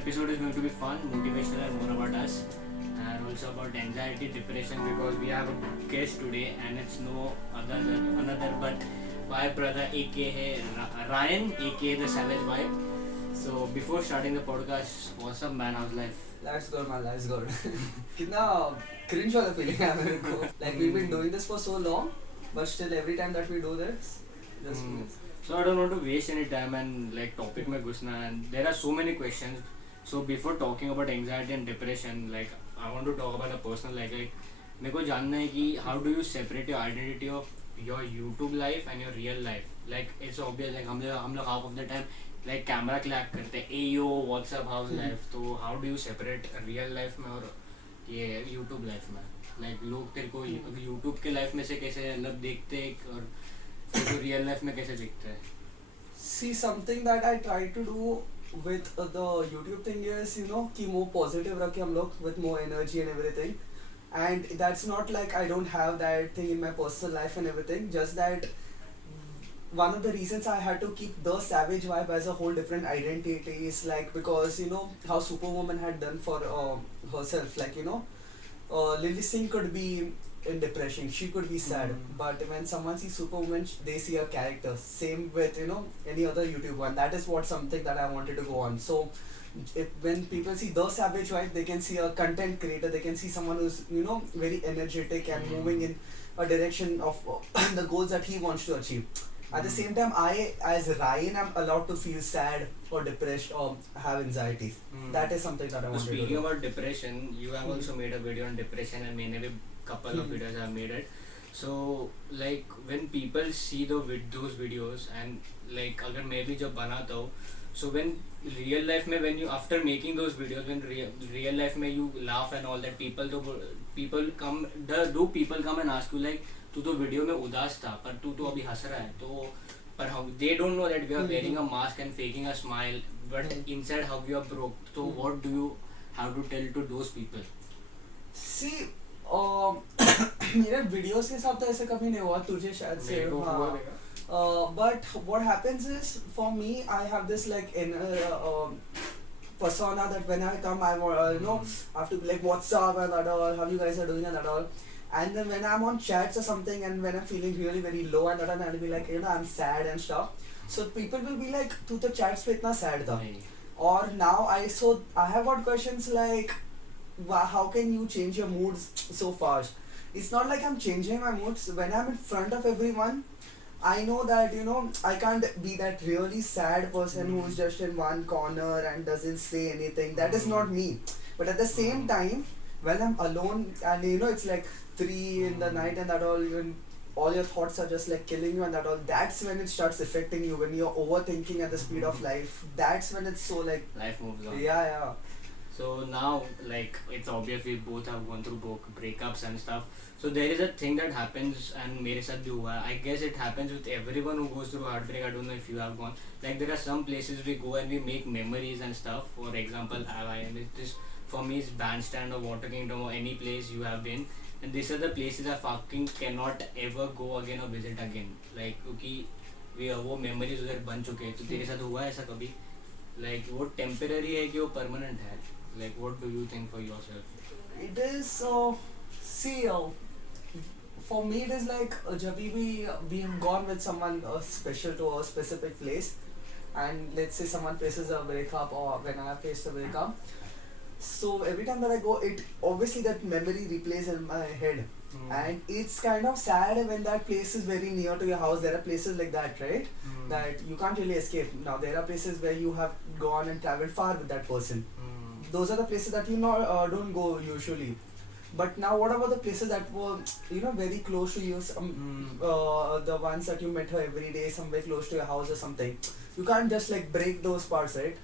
episode is going to be fun, motivational, and more about us, and also about anxiety, depression. Because we have a guest today, and it's no other than another but my brother, aka Ryan, aka the Savage Vibe. So before starting the podcast, what's up, man? How's life? Life's good, man. Life's good. कितना cringe वाला feeling है मेरे को. Like we've been doing this for so long, but still every time that we do this, just feels. So I don't want to waste any time and like topic में घुसना, and there are so many questions. So before talking about anxiety and depression, like I want to talk about a personal like मेरे को जानना है कि how do you separate your identity of your YouTube life and your real life? Like it's obvious, like हम लोग half of the time like camera clack करते हैं, ए यो WhatsApp house life. तो how do you separate real life में और ये YouTube life में? Like लोग तेरे को यूट्यूब के लाइफ में से कैसे मतलब देखते हैं और तेरे को रियल लाइफ में कैसे दिखते हैं? See, something that I try to do with the YouTube thing is, कि more positive रखे हम लोग with more energy and everything. And that's not like I don't have that thing in my personal life and everything. Just that one of the reasons I had to keep the Savage Vibe as a whole different identity is like because how Superwoman had done for herself. Like Lily Singh could be in depression, she could be sad, but when someone sees Superwoman, they see a character. Same with any other YouTube one. That is what something that I wanted to go on. So when people see the Savage Vibe, they can see a content creator, they can see someone who's very energetic and moving in a direction of the goals that he wants to achieve. At the same time, I as Ryan am allowed to feel sad or depressed or have anxieties. That is something that I want to do. Speaking about depression, you have also made a video on depression, and मैंने भी couple of videos have made it. So like when people see those videos and like अगर मैं भी जब बनाता हूँ, so when real life में when you after making those videos, when real life में you laugh and all that, people come and ask you like तू तो वीडियो में उदास था पर तू तो अभी हंस रहा है. तो पर how they don't know that we are wearing a mask and faking a smile, but inside how we are broke. So what do you have to tell to those people? See, मेरे videos के साथ तो ऐसे कभी नहीं हुआ, तुझे शायद से हाँ. But what happens is for me I have this like inner persona that when I come I have to be like what's up and that all, how you guys are doing and that all. And then when I'm on chats or something and when I'm feeling really very low and that I'll be like I'm sad and stuff. So people will be like तू तो chats पे इतना sad था. Or now I have got questions like how can you change your moods so fast? It's not like I'm changing my moods. When I'm in front of everyone, I know that I can't be that really sad person who's just in one corner and doesn't say anything. That is not me. But at the same time, when I'm alone and it's like 3 in the night and that all your thoughts are just like killing you and that all, that's when it starts affecting you, when you're overthinking at the speed of life. That's when it's so like life moves on. Yeah. So now like it's obvious we both have gone through breakups and stuff. So there is a thing that happens and मेरे साथ भी हुआ. I guess it happens with everyone who goes through heartbreak. I don't know if you have gone. Like there are some places we go and we make memories and stuff. For example, for me is Bandstand or Water Kingdom or any place you have been. And these are the places I fucking cannot ever go again or visit again. Like क्योंकि वो memories उधर बन चुके हैं. तो तेरे साथ हुआ ऐसा कभी? Like वो temporary है कि वो permanent है? Like what do you think for yourself? It is for me it is like जब भी we have gone with someone special to a specific place, and let's say someone faces a breakup or when I faced a breakup. So every time that I go, it obviously that memory replays in my head, and it's kind of sad when that place is very near to your house. There are places like that, right? That you can't really escape. Now there are places where you have gone and traveled far with that person. Those are the places that you don't go usually. But now what about the places that were very close to you, the ones that you met her every day somewhere close to your house or something? You can't just like break those parts, right?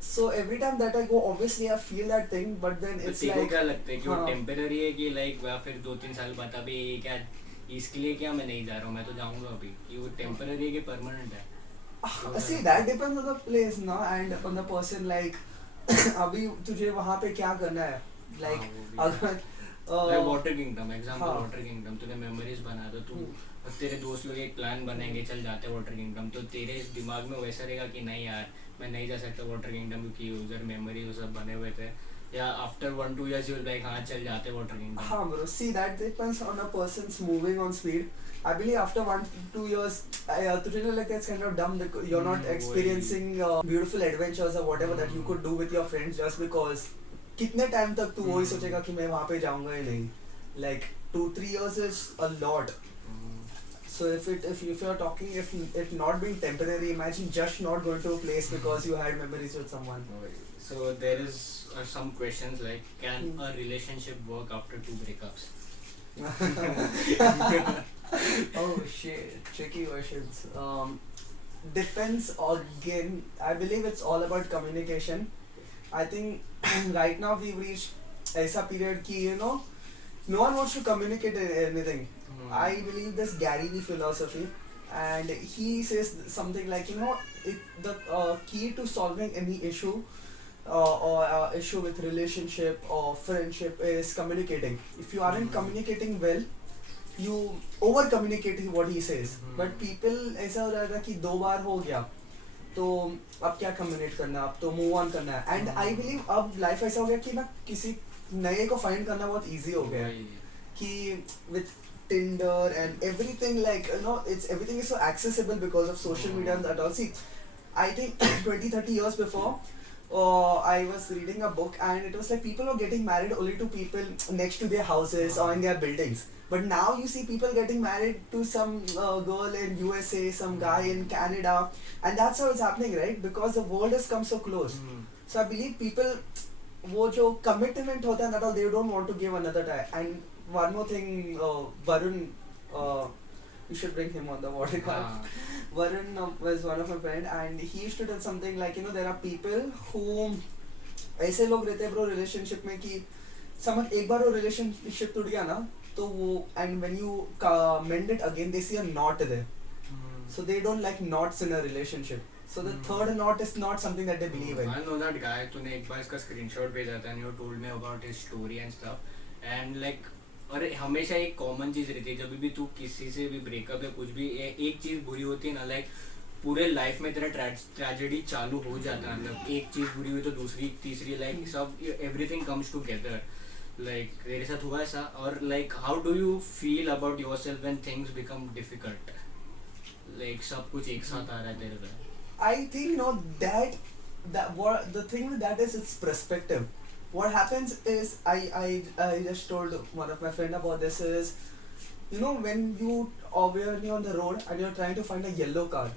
So every time that I go, obviously I feel that thing, but then it's like क्या लगता है कि वो temporary है कि like वह फिर 2-3 साल बाद अभी क्या इसके लिए क्या मैं नहीं जा रहा हूँ, मैं तो जाऊँगा अभी, कि वो टेम्पररी है कि परमानेंट है? See, that depends on the place ना and on the person. Like अभी तुझे वहाँ पे क्या करना है, like अगर लाइक वाटर किंगडम एग्जांपल हाँ. वाटर किंगडम तूने मेमोरीज बना तो तू और तेरे दोस्त लोग एक प्लान बनाएंगे चल जाते हैं वाटर किंगडम तो तेरे दिमाग में वैसा रहेगा कि नहीं यार मैं नहीं जा सकता वाटर किंगडम क्योंकि उधर मेमोरीज वो सब बने हुए थे या after 1-2 years you will be like हाँ चल जाते वाटर किंगडम. हाँ bro, see that depends on a person's moving on speed. I believe after 1-2 years, to really like that's kind of dumb because you're not experiencing beautiful adventures or whatever that you could do with your friends just because कितने time तक तू वही सोचेगा कि मैं वहाँ पे जाऊँगा ही नहीं. Like 2-3 years is a lot. So if you're talking if it not being temporary, imagine just not going to a place because you had memories with someone. So there is some questions like can a relationship work after 2 breakups? Oh shit, tricky questions. Depends again. I believe it's all about communication. I think right now we've reached ऐसा period कि no one wants to communicate anything. I believe this Gary Vee philosophy, and he says something like the key to solving any issue or issue with relationship or friendship is communicating. If you aren't communicating well, you over communicate what he says. But people ऐसा हो रहा था कि 2 बार हो गया तो अब क्या communicate करना अब तो move on करना है. And I believe अब life ऐसा हो गया कि ना किसी नए को find करना बहुत easy हो गया है कि with Tinder and everything like it's everything is so accessible because of social media and that all. See, I think 20-30 years before I was reading a book and it was like people were getting married only to people next to their houses or in their buildings. But now you see people getting married to some girl in USA, some guy in Canada, and that's how it's happening, right? Because the world has come so close. So I believe people वो जो commitment होता है that they don't want to give another time. And one more thing, Varun, you should bring him on the podcast. Varun was one of my friend and he used to tell something like there are people who ऐसे लोग रहते हैं bro relationship में कि समझ एक बार वो relationship टूट गया ना तो वो and when you mend it again they see a knot there. So they don't like knots in a relationship. So the third knot is not something that they believe in. I know that guy. तूने एक बार इसका screenshot भेजा था and you told me about his story and stuff and like अरे हमेशा एक common चीज रहती है जब भी तू किसी से भी ब्रेकअप या कुछ भी एक चीज बुरी होती है ना लाइक पूरे लाइफ में तेरा ट्रेजेडी चालू हो जाता है मतलब एक चीज बुरी हुई तो दूसरी तीसरी लाइक सब एवरीथिंग कम्स टुगेदर लाइक तेरे साथ हुआ ऐसा और like how do you feel about yourself when things become difficult like सब कुछ एक साथ आ रहा है तेरे पे I think that what the thing with that is it's perspective. What happens is I just told one of my friend about this is when you're on the road and you're trying to find a yellow car,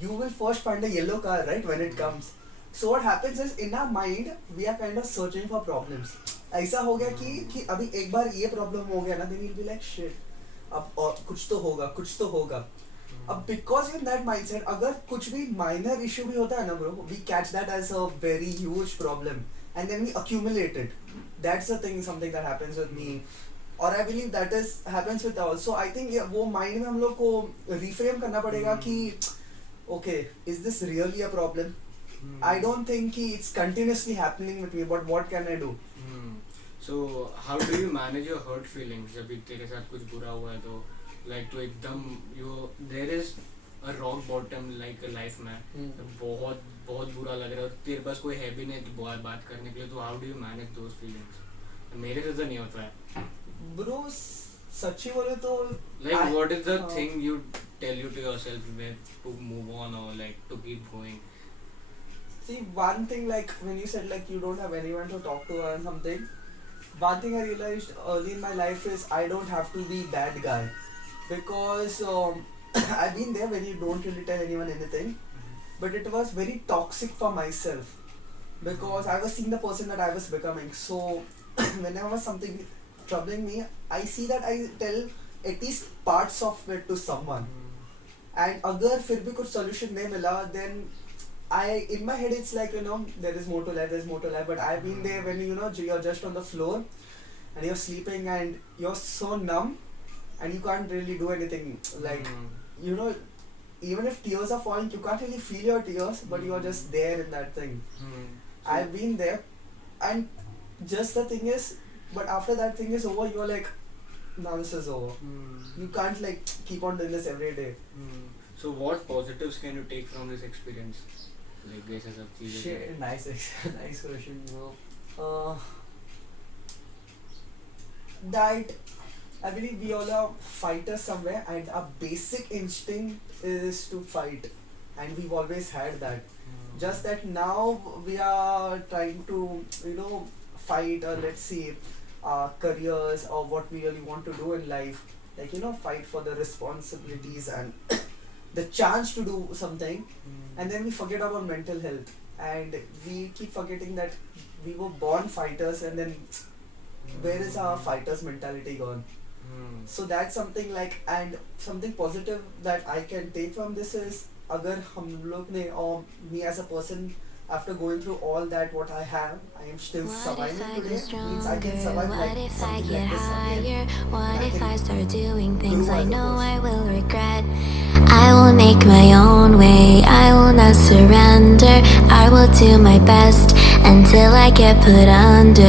you will first find a yellow car right when it comes. So what happens is in our mind we are kind of searching for problems. ऐसा हो गया कि अभी एक बार ये problem हो गया ना then you'll be like shit अब और कुछ तो होगा अब because in that mindset अगर कुछ भी minor issue भी होता है ना bro we catch that as a very huge problem and then we accumulate it. That's the thing, something that happens with me or I believe that happens with also. I think वो mind में हम लोग को reframe करना पड़ेगा कि okay is this really a problem? I don't think it's continuously happening with me but what can I do? So how do you manage your hurt feelings जब तेरे साथ कुछ बुरा हुआ है तो like तो एकदम there is a rock bottom like a life में बहुत बहुत बुरा लग रहा है और तेरे पास कोई है भी नहीं तो बात करने के लिए तो how do you manage those feelings? मेरे से तो नहीं होता है bro सच्ची बोले तो like what is the thing you tell you to yourself to move on or like to keep going? See one thing like when you said like you don't have anyone to talk to or something, one thing I realized early in my life is I don't have to be that guy because I've been there when you don't really tell anyone anything but it was very toxic for myself because I was seeing the person that I was becoming. So whenever something troubling me I see that I tell at least parts of it to someone and अगर फिर भी कुछ solution नहीं मिला then in my head it's like there is more to life but I've been there when you're just on the floor and you're sleeping and you're so numb and you can't really do anything like even if tears are falling you can't really feel your tears but you're just there in that thing. I've been there and just the thing is but after that thing is over, you're like, now this is over. You can't like keep on doing this every day. So what positives can you take from this experience? Like this is a Shit, nice, nice question, bro. That I believe we all are fighters somewhere, and our basic instinct is to fight, and we've always had that. Just that now we are trying to, fight, or let's say, careers or what we really want to do in life. Like, fight for the responsibilities and the chance to do something, and then we forget about mental health, and we keep forgetting that we were born fighters, and then where is our fighters mentality gone? So that's something like, and something positive that I can take from this is, अगर हम लोग ने or me as a person, after going through all that what I have, I am still surviving today, means I can survive like something like this again. What if I start doing grow things I as a know I person. will regret? I will make my own way, I will not surrender. I will do my best until I get put under.